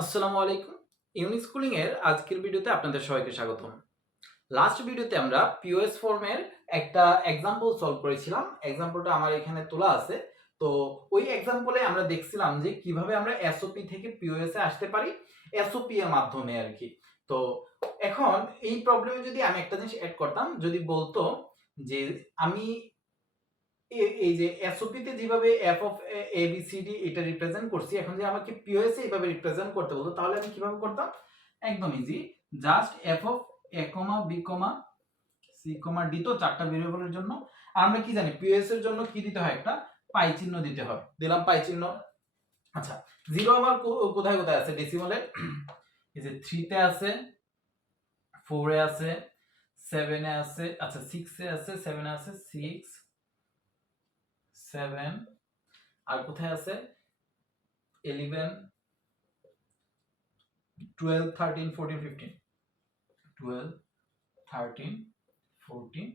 আসসালামু আলাইকুম। Unique schooling এর আজকের ভিডিওতে আপনাদের সবাইকে স্বাগতম। লাস্ট ভিডিওতে আমরা পিওএস ফর্মের একটা এক্সাম্পল সলভ করেছিলাম। এক্সাম্পলটা আমার এখানে তোলা আছে। তো ওই এক্সাম্পলে আমরা দেখছিলাম যে কিভাবে আমরা এসওপি থেকে পিওএস এ আসতে পারি এসওপি এর মাধ্যমে আরকি। তো এখন এই প্রবলেমে যদি আমি একটা জিনিস এড করতাম, যদি বলতো যে আমি এই যে এসওপি তে যেভাবে F of A B C D এটা রিপ্রেজেন্ট করছি, এখন যদি আমাকে পিওএস এ এইভাবে রিপ্রেজেন্ট করতে বলতো তাহলে আমি কিভাবে করতাম? একদম easy. Just F of A comma B comma C comma D, তো চারটা ভেরিয়েবলের জন্য। আর আমরা কি জানি পিওএস এর জন্য কি দিতে হয়? একটা পাই চিহ্ন দিতে হয়। দিলাম পাই চিহ্ন। আচ্ছা, জিরো আমার কোথায় কোথায় আছে ডেসিমালে? এই যে 3 তে আছে, 4 এ আছে, 7 এ আছে, আচ্ছা 6 এ আছে, 7 এ আছে, 6 7, আর কোথায় আছে? 11 12 13 14 15, 12 13 14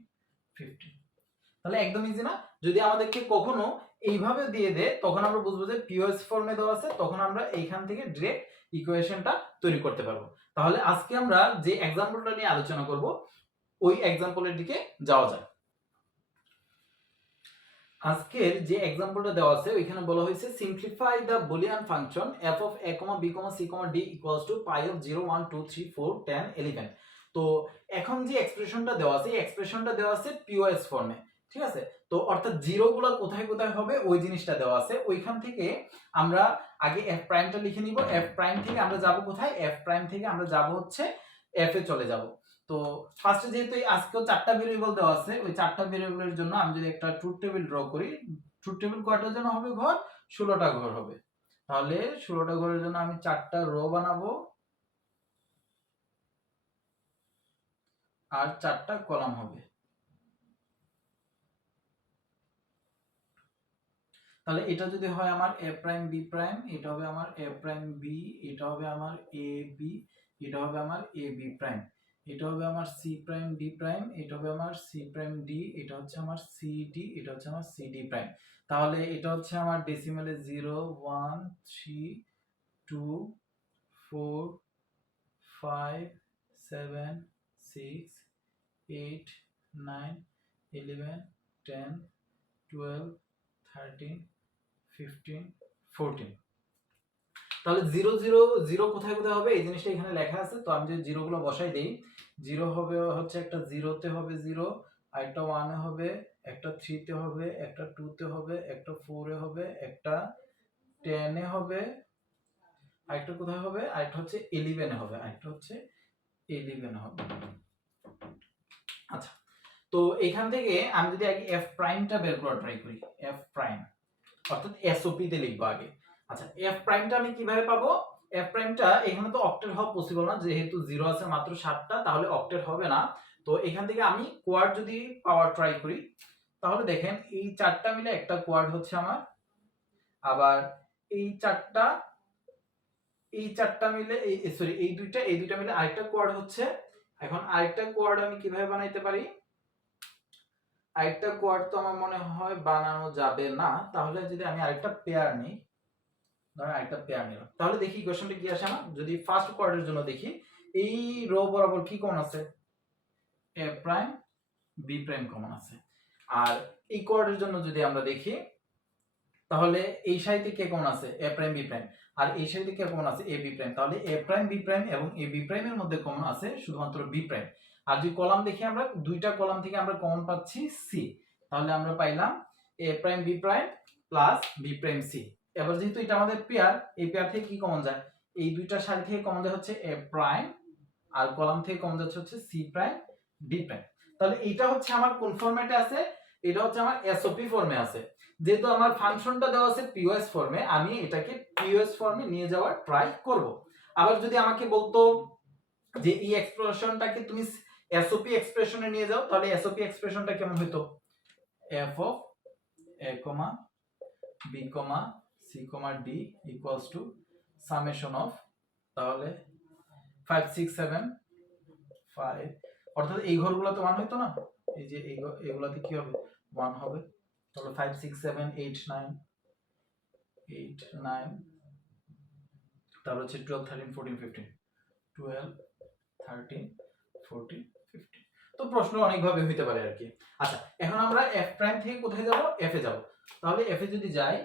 15। তাহলে একদম ইজি না? যদি আমাদেরকে কখনো এইভাবে দিয়ে দেয় তখন আমরা বুঝবো যে পিওএস ফর্মে দেওয়া আছে, তখন আমরা এইখান থেকে ডিরেক্ট ইকুয়েশনটা তৈরি করতে পারবো। তাহলে আজকে আমরা যে এক্সাম্পলটা নিয়ে আলোচনা করব ওই এক্সাম্পলের দিকে যাওয়া যায়। আজকের যে এক্সাম্পলটা দেওয়া আছে ওইখানে বলা হয়েছে simplify the Boolean function f of a, b, c, d equals to pi of 0 1 2 3 4 10 11। তো এখন যে এক্সপ্রেশনটা দেওয়া আছে এই এক্সপ্রেশনটা দেওয়া আছে পিওএস ফর্মে, ঠিক আছে? তো অর্থাৎ জিরোগুলো কোথায় কোথায় হবে ওই জিনিসটা দেওয়া আছে। ওইখান থেকে আমরা আগে f প্রাইমটা লিখে নিব। f প্রাইম থেকে আমরা যাব কোথায়? f প্রাইম থেকে আমরা যাব হচ্ছে f এ চলে যাব। তো ফার্স্টে যেহেতু আজকেও চারটা ভেরিয়েবল দেওয়া আছে, ওই চারটা ভেরিয়েবলের জন্য আমি যদি একটা ট্রুথ টেবিল ড্র করি, ট্রুথ টেবিল কয়টার জন্য হবে? ঘর 16টা ঘর হবে। তাহলে 16টা ঘরের জন্য আমি চারটা রো বানাবো আর চারটা কলাম হবে। তাহলে এটা যদি হয় আমার এ প্রাইম বি প্রাইম, এটা হবে আমার এ প্রাইম বি, এটা হবে আমার এ বি, এটা হবে আমার এ বি প্রাইম, এটা হবে আমার সি প্রাইম ডি প্রাইম, এটা হবে আমার সি প্রাইম ডি, এটা হচ্ছে আমার সি ডি, এটা হচ্ছে আমার সি ডি প্রাইম। তাহলে এটা হচ্ছে আমার ডেসিমেলে 0 1 3 2 4 5 7 6 8 9 11 10 12 13 15 14। তাহলে 0 0 0 কোথায় কোথায় হবে এই জিনিসটা এখানে লেখা আছে। তো আমি যদি জিরো গুলো বসাই দেই, 0 হবে হচ্ছে একটা 0 তে হবে 0, আরেকটা 1 এ হবে, একটা 3 তে হবে, একটা 2 তে হবে, একটা 4 এ হবে, একটা 10 এ হবে, আরেকটা কোথায় হবে? আরেকটা হচ্ছে 11 এ হবে, আরেকটা হচ্ছে 11 হবে। আচ্ছা, তো এখান থেকে আমি যদি আগে f প্রাইমটা বের করার ট্রাই করি, f প্রাইম অর্থাৎ এসওপি তে লিখবো আগে। আচ্ছা, এফ প্রাইমটা আমি কিভাবে পাবো? এফ প্রাইমটা এখানে তো অক্টেট হওয়া পসিবল না, যেহেতু 0 আছে মাত্র 7টা, তাহলে অক্টেট হবে না। তো এখান থেকে আমি কোয়াড যদি পাওয়ার ট্রাই করি, তাহলে দেখেন এই চারটা মিলে একটা কোয়াড হচ্ছে আমার, আবার এই চারটা মিলে সরি এই দুইটা মিলে আরেকটা কোয়াড হচ্ছে। এখন আরেকটা কোয়াড আমি কিভাবে বানাইতে পারি? আরেকটা কোয়াড তো আমার মনে হয় বানানো যাবে না। তাহলে যদি আমি আরেকটা পেয়ার নিই, ধরেন আরেকটা পেয়ার নিলাম, তাহলে দেখি ইকুয়েশনটা কি আসে আমার। যদি ফার্স্ট কোয়াড্রের জন্য দেখি, এই রো বরাবর কি কমন আছে? এ প্রাইম বি প্রাইম কমন আছে। আর এই কোয়াড্রের জন্য যদি আমরা দেখি, তাহলে এই সারিতে কে কমন আছে? এ প্রাইম বি প্রাইম। আর এই সারিতে কে কমন আছে? A B prime. তাহলে এ প্রাইম বি প্রাইম এবং এ বি প্রাইমের মধ্যে কমন আছে শুধুমাত্র বি প্রাইম। আর যদি কলাম দেখি, আমরা দুইটা কলাম থেকে আমরা কমন পাচ্ছি সি। তাহলে আমরা পাইলাম A prime B prime plus B prime C. এবার যেহেতু এটা আমাদের পেয়ার, এই পেয়ার থেকে কি কমন যায়? এই দুইটা সারি থেকে কমন যায় হচ্ছে এ প্রাইম, আর কলাম থেকে কমন যাচ্ছে হচ্ছে সি প্রাইম ডি প্রাইম। তাহলে এটা হচ্ছে আমার কোন ফরম্যাটে আছে? এটা হচ্ছে আমার এসওপি ফর্মে আছে। যেহেতু আমার ফাংশনটা দেওয়া আছে পিওএস ফর্মে, আমি এটাকে পিওএস ফর্মে নিয়ে যাওয়ার ট্রাই করব। আবার যদি আমাকে বলতো যে এই এক্সপ্রেশনটাকে তুমি এসওপি এক্সপ্রেশনে নিয়ে যাও, তাহলে এসওপি এক্সপ্রেশনটা কেমন হতো? F of A comma B comma C comma D equals to summation of, তাহলে 5 6 7 5, অর্থাৎ এই ঘরগুলো তো 1 হইতো না, এই যে এইগুলাতে কি হবে? 1 হবে। তাহলে 5 6 7 8 9 8 9 তারপর হচ্ছে 12 13 14 15 12 13 14 15। তো প্রশ্ন অনেকভাবে হইতে পারে আর কি। আচ্ছা এখন আমরা এফ প্রাইম থেকে কোথায় যাব, এফ এ যাব। তাহলে এফ এ যদি যাই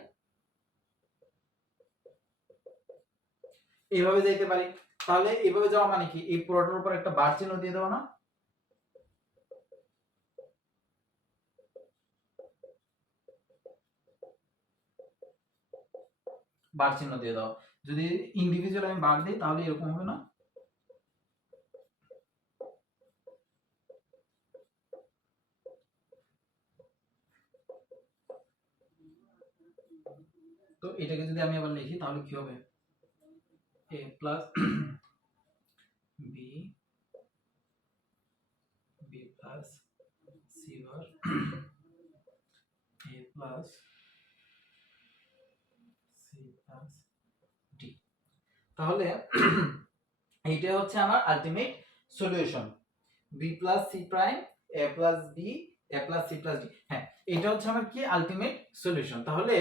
এইভাবে যাইতে পারি। তাহলে এইভাবে যাওয়া মানে কি, এই পুরোটার উপর একটা বার চিহ্ন দিয়ে দেবো না? বার চিহ্ন দিয়ে দাও। যদি ইন্ডিভিজুয়াল আমি বার দিই তাহলে এরকম হবে না? তো এটাকে যদি আমি আবার লিখি তাহলে কি হবে, a plus B B plus C bar a plus C plus D. তাহলে এইটা হচ্ছে আমার ultimate solution, B plus C prime A plus B A plus C plus D. হ্যাঁ এটা হচ্ছে আমার কি আলটিমেট সলিউশন। তাহলে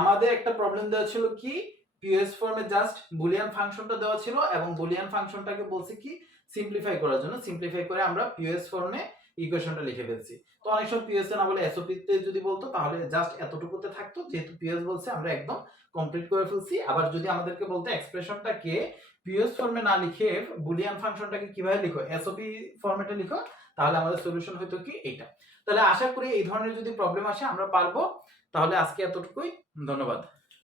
আমাদের একটা প্রবলেম দেওয়া ছিল কি, পিএস ফর্মে জাস্ট বুলিয়ান ফাংশনটা দেওয়া ছিল এবং বুলিয়ান ফাংশনটাকে বলছে কি সিম্পলিফাই করার জন্য, সিম্পলিফাই করে আমরা পিএস ফর্মে ইকুয়েশনটা লিখে ফেলছি। তো অনেক সময় পিএস না বলে এসওপি তে যদি বলতো তাহলে জাস্ট এতটুকুতে থাকতো, যেহেতু পিএস বলছে আমরা একদম কমপ্লিট করে ফেলছি। আবার যদি আমাদেরকে বলতো এক্সপ্রেশনটাকে পিএস ফর্মে না লিখে বুলিয়ান ফাংশনটাকে কিভাবে লিখো, এসওপি ফরম্যাটে লিখো, তাহলে আমাদের সলিউশন হইতো কি এইটা। তাহলে আশা করি এই ধরনের যদি প্রবলেম আসে আমরা পারবো। তাহলে আজকে এতটুকুই, ধন্যবাদ।